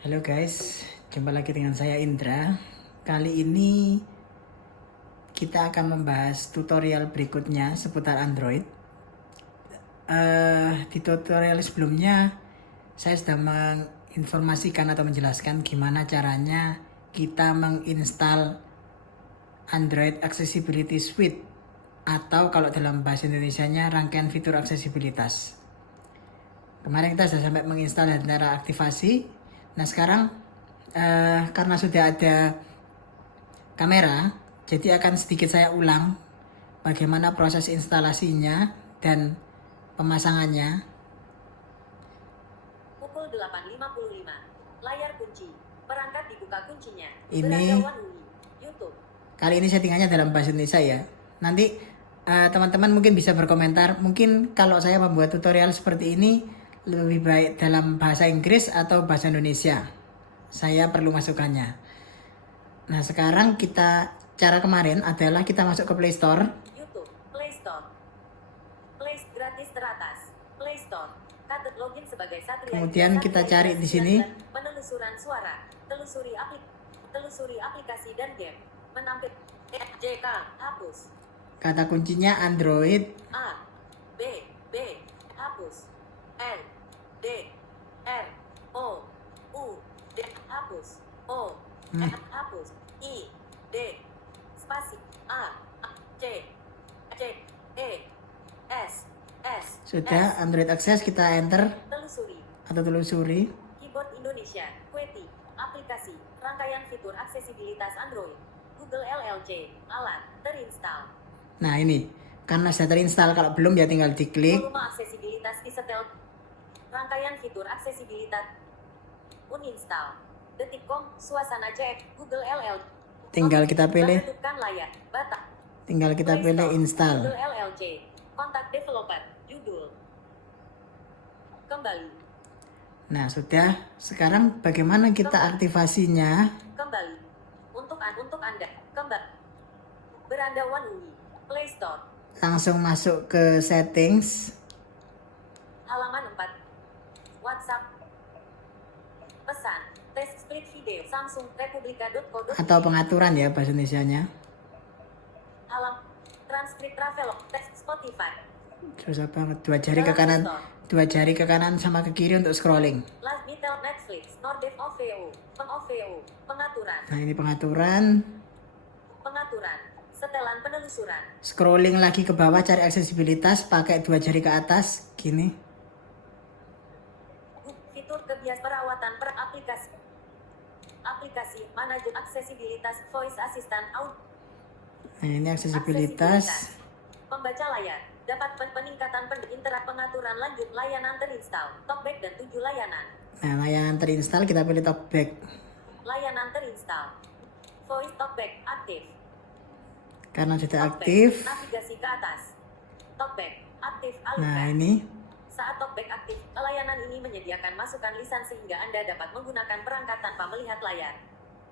Halo guys, jumpa lagi dengan saya Indra. Kali ini kita akan membahas tutorial berikutnya seputar Android. Di tutorial sebelumnya saya sudah menginformasikan atau menjelaskan gimana caranya kita menginstal Android Accessibility Suite atau kalau dalam bahasa Indonesianya rangkaian fitur aksesibilitas. Kemarin kita sudah sampai menginstal dan cara aktivasi. Nah sekarang karena sudah ada kamera, jadi akan sedikit saya ulang bagaimana proses instalasinya dan pemasangannya. Pukul 8.55, layar kunci, perangkat dibuka kuncinya. Ini YouTube. Kali ini settingannya dalam bahasa Indonesia ya. Nanti teman-teman mungkin bisa berkomentar, mungkin kalau saya membuat tutorial seperti ini lebih baik dalam bahasa Inggris atau bahasa Indonesia. Saya perlu masukannya. Nah sekarang cara kemarin adalah kita masuk ke Play Store. YouTube, Play Store. Play gratis teratas. Play Store. Kata login sebagai Satria. Kemudian kita cari di sini. Penelusuran suara. Telusuri aplikasi dan game. Menampil JK hapus. Kata kuncinya Android. A B hapus. L D R O U D hapus. O F hapus. I D spasi A C E S. Sudah Android Access, kita enter telusuri. Keyboard Indonesia, QWERTY, aplikasi, rangkaian fitur aksesibilitas Android, Google LLC, alat, terinstall. Nah ini, karena sudah terinstall, kalau belum ya tinggal diklik. Volume aksesibilitas disetel, rangkaian fitur aksesibilitas, uninstall, detik.com, suasana cek, Google LLC. Tinggal kita pilih. Layar, Batak. Tinggal kita pilih install. Google LLC, kontak developer, judul. Kembali. Nah sudah, sekarang bagaimana kita aktivasinya? Kembali. Untuk Anda. Kembali. Berandawan UI. Play Store. Langsung masuk ke settings. Halaman 4. WhatsApp. Pesan. Tes split video. Samsung Republika.co. Atau pengaturan ya bahasa Indonesianya. Transkrip travel. Tes Spotify. Susah banget. Dua jari ke kanan sama ke kiri untuk scrolling. Live Detail Netflix. Nordev OVO. Pengaturan. Nah ini pengaturan. Setelan penelusuran. Scrolling lagi ke bawah cari aksesibilitas pakai dua jari ke atas gini. Fitur perawatan per aplikasi manajer aksesibilitas voice assistant audio. Nah ini aksesibilitas. Pembaca layar dapat peningkatan pengaturan lanjut layanan terinstall talkback dan 7 layanan. Nah layanan terinstall kita pilih talkback. Layanan terinstall voice talkback aktif. Karena sudah talkback, aktif. Navigasi ke atas. Talkback aktif alihkan. Nah ini. Saat talkback aktif, layanan ini menyediakan masukan lisan sehingga Anda dapat menggunakan perangkat tanpa melihat layar.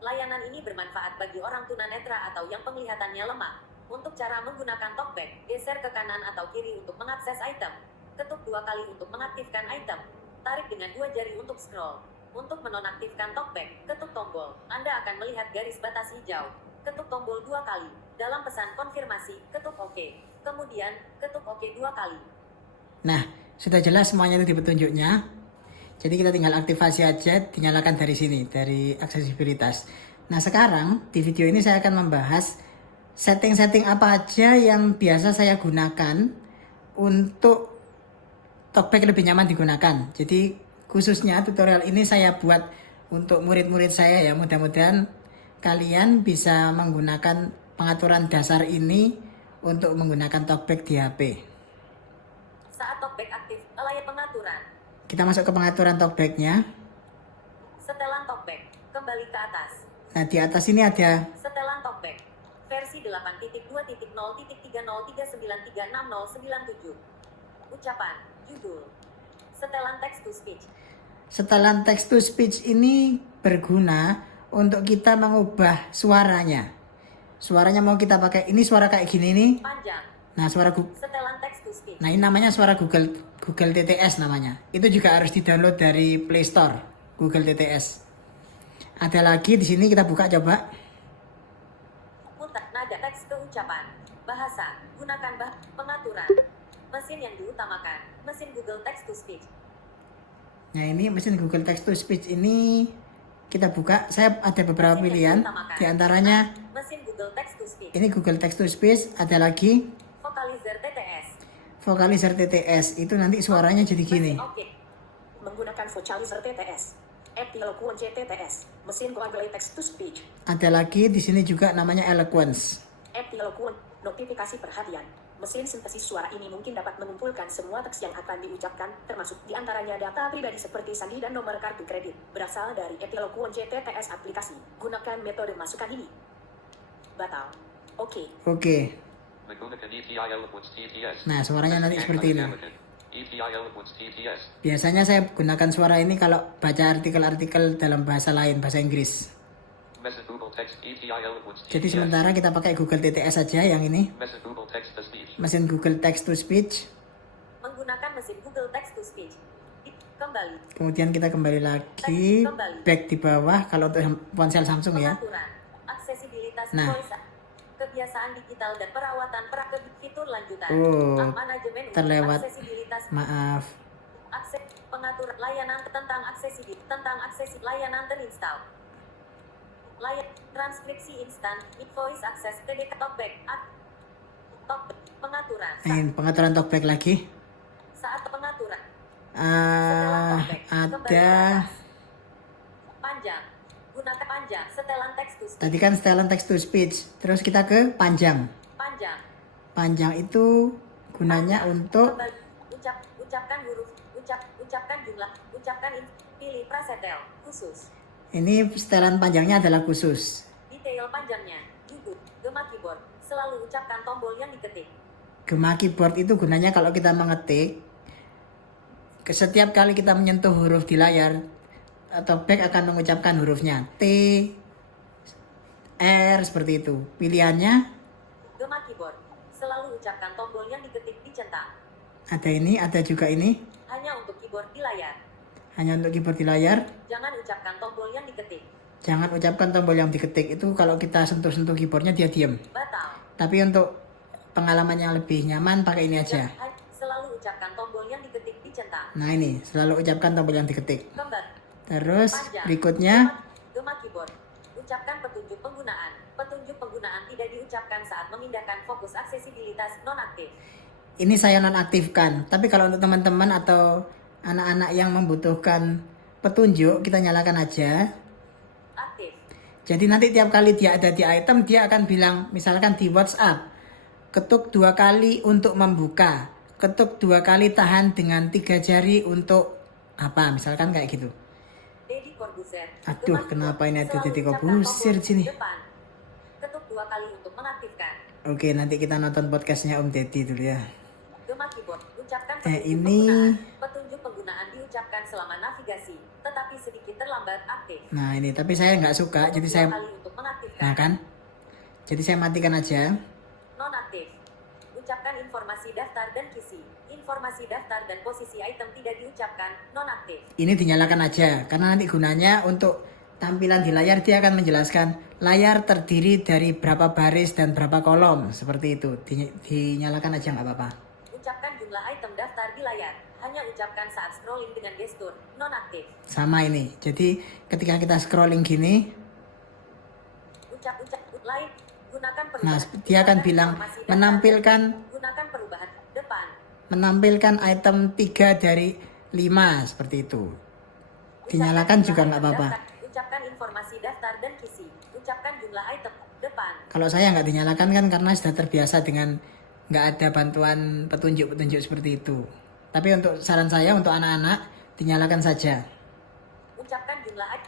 Layanan ini bermanfaat bagi orang tunanetra atau yang penglihatannya lemah. Untuk cara menggunakan talkback, geser ke kanan atau kiri untuk mengakses item. Ketuk 2 kali untuk mengaktifkan item. Tarik dengan 2 jari untuk scroll. Untuk menonaktifkan talkback, ketuk tombol. Anda akan melihat garis batas hijau. Ketuk tombol 2 kali. Dalam pesan konfirmasi, ketuk OK. Kemudian, ketuk OK 2 kali. Nah, sudah jelas semuanya itu di petunjuknya. Jadi kita tinggal aktivasi aja, dinyalakan dari sini, dari aksesibilitas. Nah sekarang, di video ini saya akan membahas setting-setting apa aja yang biasa saya gunakan untuk talkback lebih nyaman digunakan. Jadi khususnya tutorial ini saya buat untuk murid-murid saya ya. Mudah-mudahan kalian bisa menggunakan pengaturan dasar ini untuk menggunakan talkback di HP. Saat talkback aktif, layar pengaturan. Kita masuk ke pengaturan talkbacknya. Setelan talkback, kembali ke atas. Nah di atas ini ada setelan talkback versi 8.2.0.30393697. Ucapan, judul. Setelan text to speech. Setelan text to speech ini berguna untuk kita mengubah suaranya. Suaranya mau kita pakai, ini suara kayak gini nih. Panjang. Nah suara setelan text to speech. Nah ini namanya suara Google TTS namanya. Itu juga harus di-download dari Play Store, Google TTS. Ada lagi di sini kita buka coba. Mutak nada teks ke ucapan. Bahasa, gunakan pengaturan. Mesin yang diutamakan, mesin Google Text to Speech. Nah ini mesin Google Text to Speech ini kita buka. Saya ada beberapa pilihan. Di antaranya mesin Google Text to Speech. ini Google Text to Speech. Ada lagi Vocalizer TTS. Vocalizer TTS. Itu nanti suaranya jadi gini. Oke. Menggunakan Vocalizer TTS. Eloquence TTS. Mesin Google Text to Speech. Ada lagi di sini juga namanya Eloquence. Eloquence. Notifikasi perhatian. Mesin sintesis suara ini mungkin dapat mengumpulkan semua teks yang akan diucapkan, termasuk diantaranya data pribadi seperti sandi dan nomor kartu kredit, berasal dari Eloquence TTS aplikasi. Gunakan metode masukan ini. Batal. Oke. Oke. Menggunakan ETI Eloquence TTS. Nah suaranya nanti seperti ini. ETI Eloquence TTS. Biasanya saya gunakan suara ini kalau baca artikel-artikel dalam bahasa lain, bahasa Inggris. Mesin Google Text ETI Eloquence TTS. Jadi sementara kita pakai Google TTS saja yang ini. Mesin Google Text to Speech. Mesin Google Text to Speech. Menggunakan mesin Google Text to Speech. Kembali. Kemudian kita kembali lagi. Back di bawah kalau untuk ponsel Samsung ya. Pengaturan. Aksesibilitas Nah. voice. Kebiasaan digital dan perawatan fitur lanjutan. Oh, Manajemen terlewat. aksesibilitas. Maaf. Akses pengaturan layanan tentang aksesibilitas layanan terinstall. Transkripsi instan, voice access, talkback, pengaturan. Ini pengaturan talkback lagi. Saat pengaturan. Ada. Panjang. Gunakan panjang. Setelan teks to speech. Tadi kan setelan text to speech. Terus kita ke panjang. Panjang. Panjang itu gunanya untuk Ucapkan huruf. Ucapkan jumlah. Pilih prasetel khusus. ini setelan panjangnya adalah khusus. Detail panjangnya. Duduk. Gema keyboard. Selalu ucapkan tombol yang diketik. Gema keyboard itu gunanya kalau kita mengetik. Setiap kali kita menyentuh huruf di layar, talkback akan mengucapkan hurufnya T, R seperti itu. Pilihannya Gema keyboard. Selalu ucapkan tombol yang diketik dicetak. ada ini, ada juga ini. Hanya untuk keyboard di layar. Hanya untuk keyboard di layar. Jangan ucapkan tombol yang diketik. Jangan ucapkan tombol yang diketik. Itu kalau kita sentuh-sentuh keyboardnya dia diam. Batal. Tapi untuk pengalaman yang lebih nyaman pakai ini aja. Selalu ucapkan tombol yang diketik dicetak. Nah ini, selalu ucapkan tombol yang diketik. Kembali. Terus Panjang. berikutnya Gema keyboard. Ucapkan petunjuk penggunaan. Petunjuk penggunaan tidak diucapkan saat memindahkan fokus aksesibilitas nonaktif. ini saya nonaktifkan. Tapi kalau untuk teman-teman atau anak-anak yang membutuhkan petunjuk, kita nyalakan aja. Aktif. Jadi nanti tiap kali dia ada di item, dia akan bilang, misalkan di WhatsApp, ketuk 2 kali untuk membuka, ketuk 2 kali tahan dengan 3 jari untuk apa, misalkan kayak gitu. Deddy Corbuzier. Aduh, kenapa ini ada Deddy Corbuzier di sini? Depan. Ketuk 2 kali untuk mengaktifkan. Oke, nanti kita nonton podcastnya Om Deddy dulu ya. Gema keyboard. Ucapkan ini penggunaan. Petunjuk penggunaan diucapkan selama navigasi, tetapi sedikit terlambat aktif. nah ini, tapi saya nggak suka, jadi 2 saya, kali untuk mengaktifkan. nah kan, jadi saya matikan aja. Nonaktif. Ucapkan informasi daftar dan kisi. Informasi daftar dan posisi item tidak diucapkan, nonaktif. Ini dinyalakan aja, karena nanti gunanya untuk tampilan di layar dia akan menjelaskan layar terdiri dari berapa baris dan berapa kolom, seperti itu. Dinyalakan aja nggak apa-apa. Ucapkan jumlah item daftar di layar. Hanya ucapkan saat scrolling dengan gestur, nonaktif. Sama ini, jadi ketika kita scrolling gini, Lain. Gunakan nah perubahan. dia akan bilang Informasi daftar. menampilkan Gunakan perubahan depan. item 3 dari 5, seperti itu. Dinyalakan juga nggak apa-apa. Ucapkan informasi daftar dan kisi. Ucapkan jumlah item depan. Kalau saya nggak dinyalakan kan karena sudah terbiasa dengan nggak ada bantuan petunjuk-petunjuk seperti itu. Tapi untuk saran saya untuk anak-anak dinyalakan saja. Ucapkan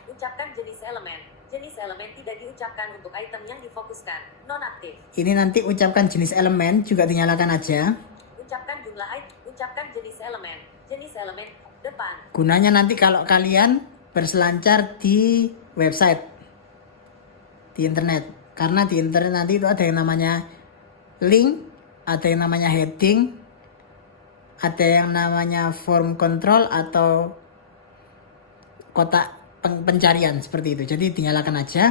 ucapkan jenis elemen. Jenis elemen tidak diucapkan untuk item yang difokuskan, nonaktif. Ini nanti ucapkan jenis elemen juga dinyalakan aja. Ucapkan jenis elemen. Jenis elemen depan. Gunanya nanti kalau kalian berselancar di website, di internet. Karena di internet nanti itu ada yang namanya link, ada yang namanya heading, ada yang namanya form control atau kotak pencarian seperti itu. Jadi dinyalakan aja.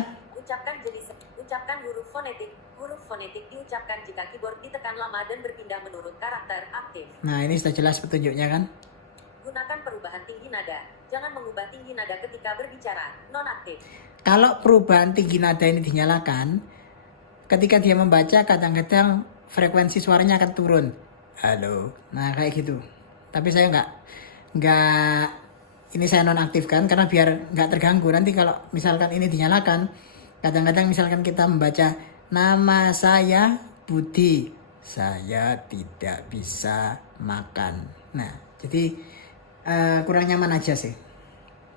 Ucapkan huruf fonetik. Huruf fonetik diucapkan jika keyboard ditekan lama dan berpindah menurut karakter aktif. Nah, ini sudah jelas petunjuknya kan? Gunakan perubahan tinggi nada. Jangan mengubah tinggi nada ketika berbicara. Nonaktif. Kalau perubahan tinggi nada ini dinyalakan, ketika dia membaca kadang-kadang frekuensi suaranya akan turun. Halo. Nah, kayak gitu. Tapi saya nggak ini saya nonaktifkan karena biar nggak terganggu. Nanti kalau misalkan ini dinyalakan, kadang-kadang misalkan kita membaca nama saya Budi, saya tidak bisa makan. Nah, jadi kurang nyaman aja sih.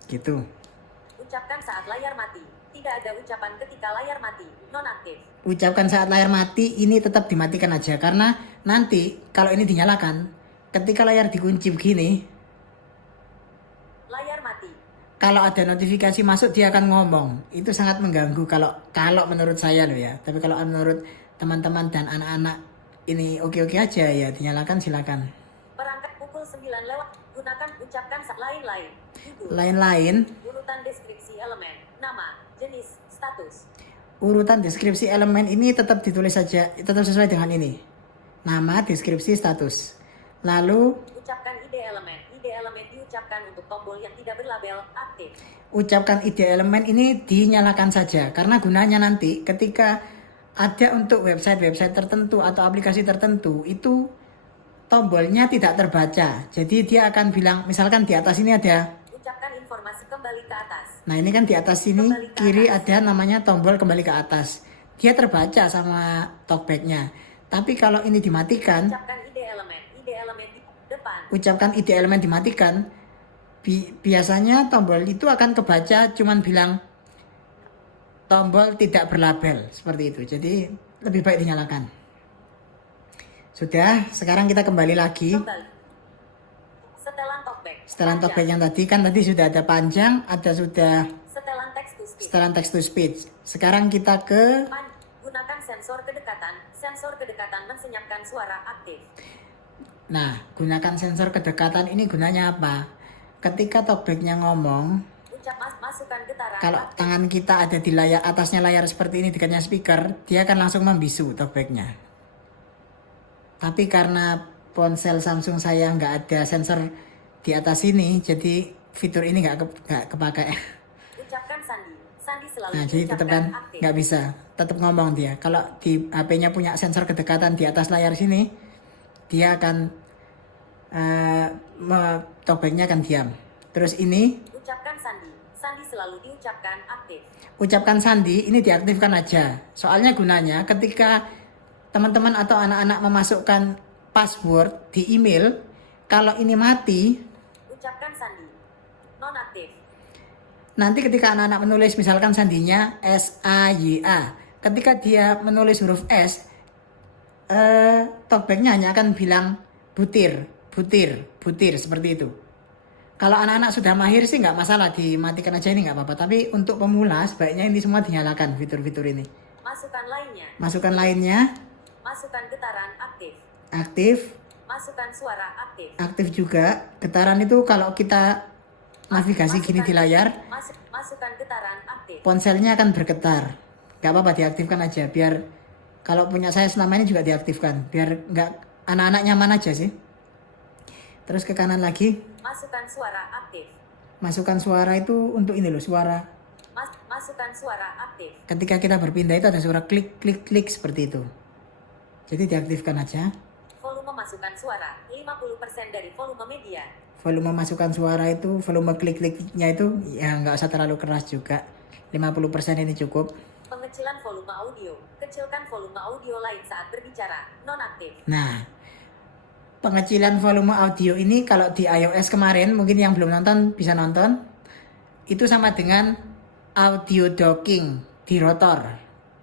Gitu. Ucapkan saat layar mati. Tidak ada ucapan ketika layar mati. Nonaktif. Ucapkan saat layar mati ini tetap dimatikan aja karena nanti kalau ini dinyalakan, ketika layar dikunci begini, Layar mati. kalau ada notifikasi masuk dia akan ngomong. Itu sangat mengganggu kalau menurut saya loh ya. Tapi kalau menurut teman-teman dan anak-anak ini oke-oke aja ya, dinyalakan silakan. Perangkat pukul 9 lewat. Gunakan ucapkan saat lain-lain. Judul. Lain-lain, Urutan deskripsi elemen. Nama. Jenis. Status. urutan deskripsi elemen ini tetap ditulis saja, tetap sesuai dengan ini. Nama, deskripsi, status. Lalu Ucapkan ide elemen. Ide elemen diucapkan untuk tombol yang tidak berlabel aktif. ucapkan ide elemen ini dinyalakan saja karena gunanya nanti ketika ada untuk website-website tertentu atau aplikasi tertentu itu tombolnya tidak terbaca. Jadi dia akan bilang misalkan di atas ini ada. Ucapkan informasi kembali ke atas. Nah, ini kan di atas sini kiri ada namanya tombol kembali ke atas. Dia terbaca sama talkback-nya. Tapi kalau ini dimatikan, Ucapkan ide elemen. Ide elemen di depan. ucapkan ide elemen dimatikan, biasanya tombol itu akan kebaca cuman bilang tombol tidak berlabel seperti itu. Jadi lebih baik dinyalakan. Sudah, sekarang kita kembali lagi. Kembali. Setelan talkback. Setelan Panjang. talkback yang tadi kan tadi sudah ada panjang, ada sudah Setelan text to speech. setelan text to speech. Sekarang kita ke Gunakan sensor kedekatan. Sensor kedekatan mensenyapkan suara aktif. Nah, gunakan sensor kedekatan ini gunanya apa? Ketika talkback-nya ngomong, Masukkan getaran kalau aktif. tangan kita ada di layar atasnya layar seperti ini dekatnya speaker, dia akan langsung membisu talkback-nya. Tapi karena ponsel Samsung saya nggak ada sensor di atas ini, jadi fitur ini nggak kepakai. Ucapkan sandi. Sandi selalu Nah, jadi tetap kan aktif. nggak bisa, tetap ngomong dia. Kalau di HP-nya punya sensor kedekatan di atas layar sini, dia akan talkback-nya akan diam. Terus ini Ucapkan sandi. Sandi selalu diucapkan aktif. ucapkan sandi ini diaktifkan aja. Soalnya gunanya ketika teman-teman atau anak-anak memasukkan password di email, kalau ini mati, Ucapkan sandi. Nonaktif. nanti ketika anak-anak menulis misalkan sandinya SAYA, ketika dia menulis huruf S, talkback-nya hanya akan bilang butir, butir, butir seperti itu. Kalau anak-anak sudah mahir sih nggak masalah, dimatikan aja ini nggak apa-apa. Tapi untuk pemula sebaiknya ini semua dinyalakan fitur-fitur ini. Masukkan lainnya. Masukan lainnya Masukkan getaran aktif. aktif, Masukkan suara aktif. aktif juga. Getaran itu kalau kita navigasi gini di layar, Masukkan getaran aktif. ponselnya akan bergetar. Nggak apa-apa diaktifkan aja biar kalau punya saya selama ini juga diaktifkan biar nggak anak-anak nyaman aja sih. Terus ke kanan lagi, Masukkan suara aktif. masukkan suara itu untuk ini loh, suara. Masukkan suara aktif. Ketika kita berpindah itu ada suara klik klik klik seperti itu. Jadi diaktifkan aja. Volume masukkan suara 50% dari volume media. Volume masukkan suara itu, volume klik kliknya itu ya nggak usah terlalu keras juga. 50% ini cukup. Pengecilan volume audio. Kecilkan volume audio lain saat berbicara. Nonaktif. Nah, pengecilan volume audio ini kalau di iOS kemarin, mungkin yang belum nonton bisa nonton. Itu sama dengan audio docking di rotor.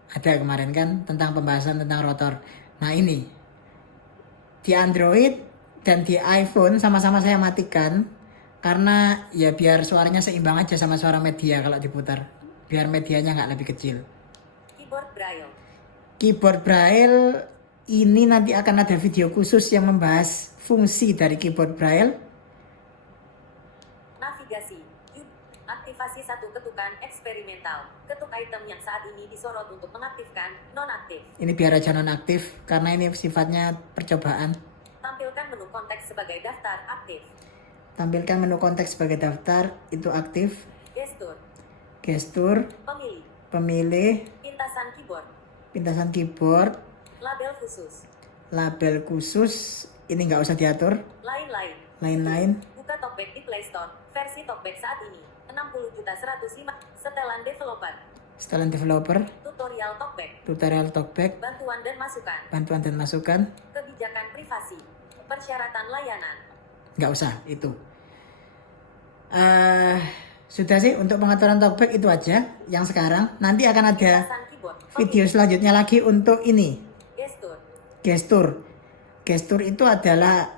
Ada kemarin kan tentang pembahasan tentang rotor. Nah ini, di Android dan di iPhone sama-sama saya matikan. Karena ya biar suaranya seimbang aja sama suara media kalau diputar. Biar medianya nggak lebih kecil. Keyboard Braille. Keyboard Braille ini nanti akan ada video khusus yang membahas fungsi dari keyboard Braille. Navigasi. Aktivasi satu ketukan eksperimental. Ketuk item yang saat ini disorot untuk mengaktifkan nonaktif. Ini biar aja nonaktif karena ini sifatnya percobaan. Tampilkan menu konteks sebagai daftar aktif. Tampilkan menu konteks sebagai daftar, itu aktif. Gestur. Gestur, Pemilih. pemilih, Pintasan keyboard. pintasan keyboard, Label khusus. label khusus, ini nggak usah diatur. Lain-lain. Lain-lain, Buka Talkback di Play Store. Versi Talkback saat ini 60.105. Setelan developer. setelan developer, Tutorial Talkback. tutorial talkback, Bantuan dan masukan. bantuan dan masukan, Kebijakan privasi. Persyaratan layanan. nggak usah itu. Sudah sih untuk pengaturan talkback itu aja yang sekarang. Nanti akan ada Pintasan keyboard. video selanjutnya lagi untuk ini. Gestur. Gestur. Gestur itu adalah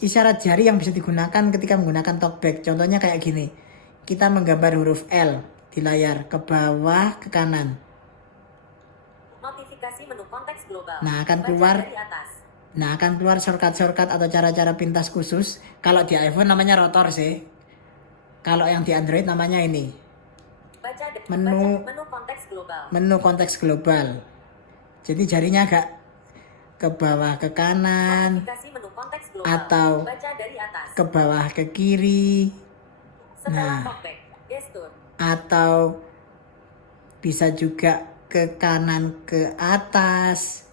isyarat jari yang bisa digunakan ketika menggunakan talkback. Contohnya kayak gini. Kita menggambar huruf L di layar ke bawah ke kanan. Notifikasi menu konteks global. Nah, akan Baca keluar. dari atas. Nah, akan keluar shortcut-shortcut atau cara-cara pintas khusus. Kalau di iPhone namanya rotor sih. Kalau yang di Android namanya ini. Menu konteks global. Menu konteks global. Jadi jarinya agak ke bawah ke kanan Notifikasi menu konteks global. atau Baca dari atas. ke bawah ke kiri. Setelah Nah. talkback. Gestur. Atau bisa juga ke kanan ke atas.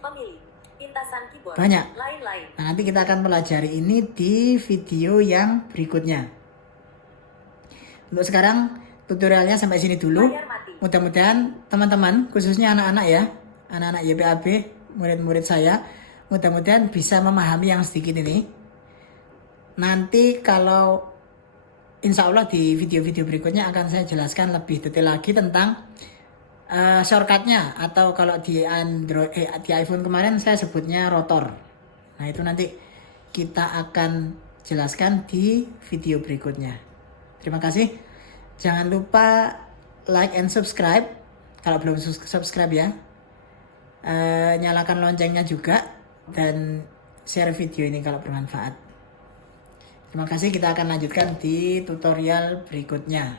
Pemilih. Pintasan keyboard. Banyak. Lain-lain. Nah, nanti kita akan pelajari ini di video yang berikutnya. Untuk sekarang tutorialnya sampai sini dulu. Layar mati. Mudah-mudahan teman-teman, khususnya anak-anak ya, anak-anak YPAB, murid-murid saya, mudah-mudahan bisa memahami yang sedikit ini. Nanti kalau insya Allah di video-video berikutnya akan saya jelaskan lebih detail lagi tentang shortcutnya, atau kalau di Android, di iPhone kemarin saya sebutnya rotor. Nah, itu nanti kita akan jelaskan di video berikutnya. Terima kasih. Jangan lupa like and subscribe kalau belum subscribe ya. Nyalakan loncengnya juga dan share video ini kalau bermanfaat. Terima kasih, kita akan lanjutkan di tutorial berikutnya.